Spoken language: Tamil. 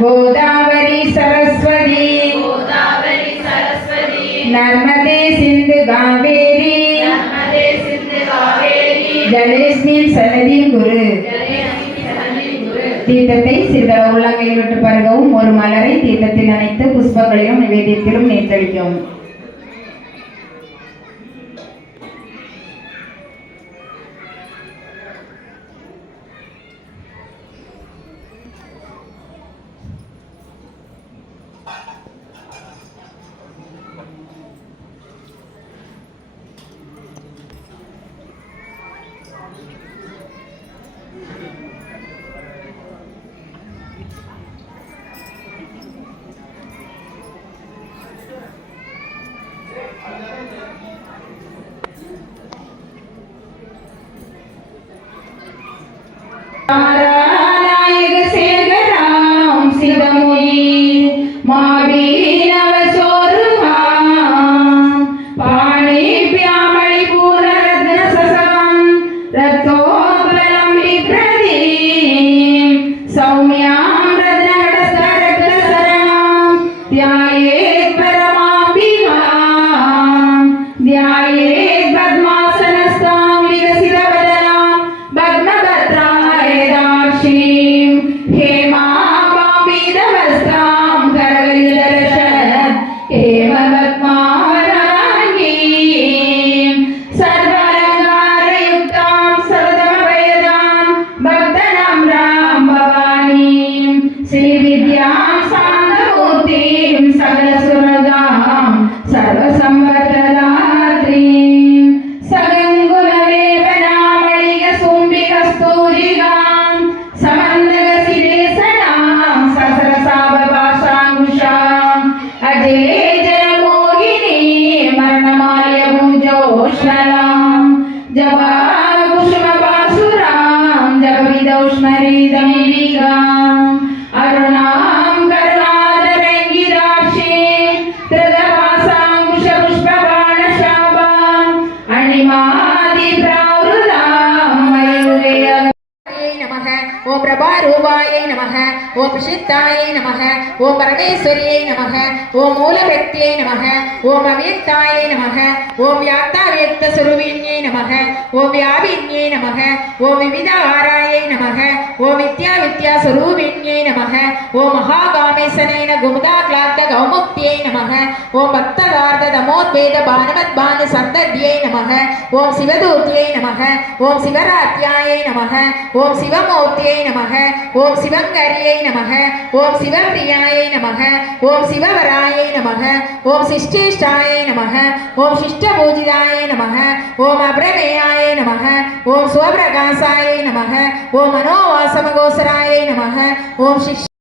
गोदावरी सरस्वती नर्मदे सिंधु कावेरी जलेस्मिन् सन्निधिं कुरु. தீர்த்தத்தை சிறிதளவு உள்ளங்கையில் விட்டு பருகவும் ஒரு மலரை தீர்த்தத்தில் அனைத்து புஷ்பங்களையும் நிவேதியத்திலும் நேர்த்தளிக்கும். ओम प्रभारूपाय नमः ओम प्रसिद्धाय नमः ओम परमेश्वर्यै नमः ओम मूलव्यक्त्यै नमः ओम अव्यक्ताय नमः ओम व्याप्ताव्यक्तस्वरूपिण्यै नमः ओम व्यापिन्यै नमः ओम विविधाहाराय नमः ओम विद्याविद्यास्वरूपिण्यै नमः ओम महाकामेशनेन गुमुदाक्लान्तगौमुक्त्यै नमः ओम भक्तगार्धतमोद्वेद भानुमद्भानुसन्तत्यै नमः ओम शिवदूत्यै नमः ओम शिवरात्याय नमः ओम शिवमूर्त्यै नमः ओम शिवंकर्यै नमः ओम शिवप्रियाय नमः ओम शिववराय नमः ओम शिष्टेष्टाय नमः ओम शिष्टपूजिताय नमः ओम अप्रमेयाय नमः ओम स्वप्रकाशाय नमः ओम मनोवासमगोचराय नमः ओम